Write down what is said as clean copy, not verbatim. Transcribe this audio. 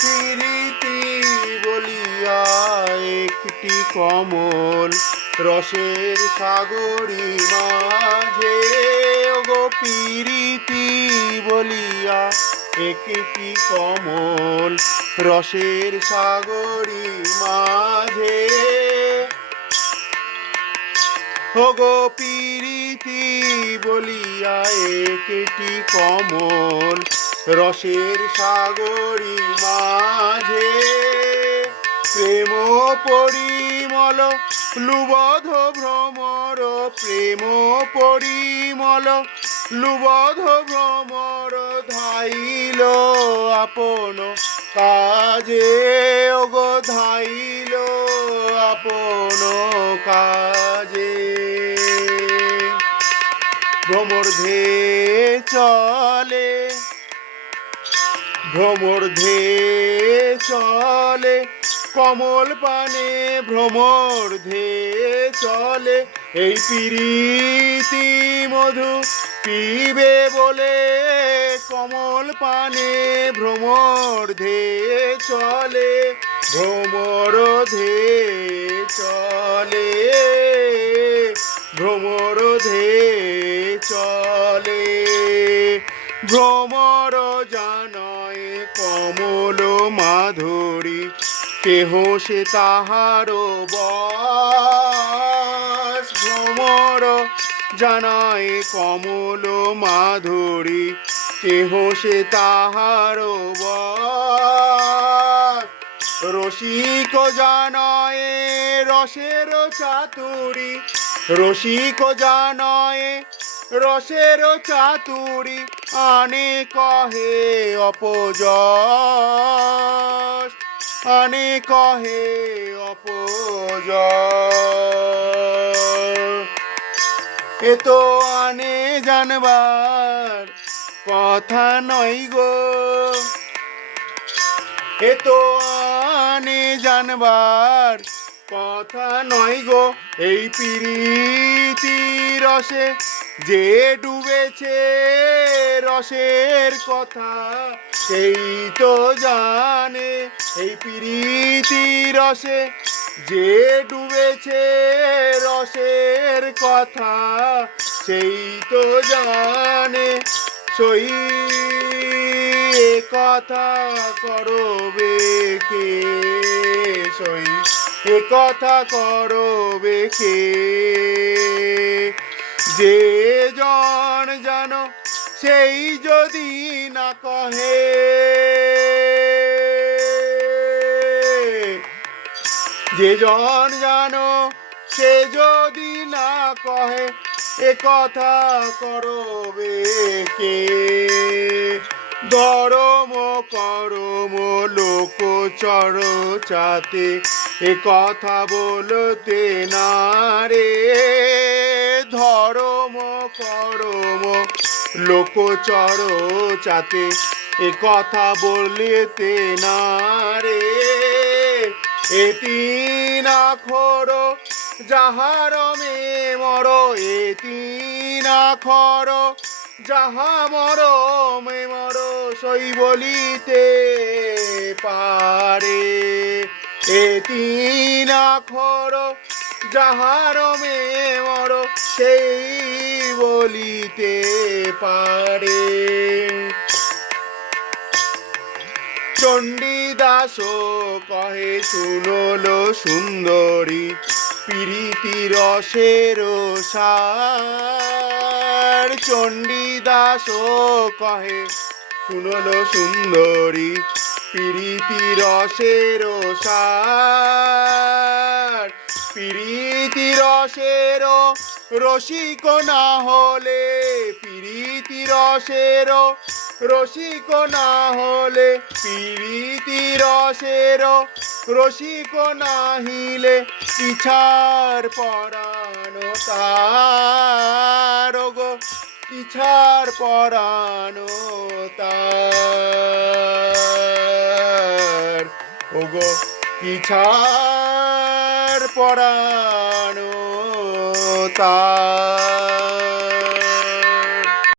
প্রীতি বলিয়া একটি কমল রসের সাগরী মাঝে, ওগো প্রীতি বলিয়া একটি কমল রসের সাগরী মাঝে, ওগো প্রীতি বলিয়া একটি কমল রসের সাগরী মাঝে, প্রেম পরিমল লুবধ ভ্রমর, প্রেম পরিমল লুবধ ভ্রমর ধাইল আপন কাজে, ওগো ধাইল আপন কাজে। ভ্রমর্ধে চলে, ভ্রমর্ধে চলে কমল পানে, ভ্রমর্ধে চলে এই প্রীতি মধু পিবে বলে, কমল পানে ভ্রমর্ধে চলে, ভ্রমর্ধে চলে, ভ্রমর্ধে চলে। ভ্রমর জানয় কমল মাধুরী, কেহ সে তাহার বশ, ভ্রমর জানয় কমল মাধুরী, কেহ সে তাহার বশ। রসিক জানয় রসের চাতুরী, রসিক জানয় রসের চাতুরী, আনে কহে অপযশ, আনে কহে অপযশ। এ তো আনে জানবার কথা নয় গো, এ তো আনে জানবার কথা নয় গো, এই প্রীতি রসে যে ডুবেছে রসের কথা সেই তো জানে, এই প্রীতি রসে যে ডুবেছে রসের কথা সেই তো জানে, সই কথা করবে কে, সই এ কথা করবে কে। যে জন জানো সেই যদি না কহে, যে জন জানো সে যদি না কহে, এ কথা করবে কে। ধরম করম লোক চর্চাতে এ কথা বলতে না রে, ধরম করম লোক চর্চাতে এ কথা বলতে না রে। এতি না খর যাহার মে মর, এতি না খর যাহা মর মে মর, সই বলিতে পারে। এতি না খর যাহার মে মর, সেই বলিতে পারে। চণ্ডীদাস কহে শুনল সুন্দরী, প্রীতি রসের সার। চণ্ডীদাস কহে শুনল সুন্দরী, প্রীতি রসের সার। প্রীতি রসের রসিক না হলে, প্রীতি রসের রসিক না হলে, প্রীতি রসের রসিক নাহিলে, পিছার পরানো তার গো, পিছার পরানো তার, ওগো পিছার পরানো তার।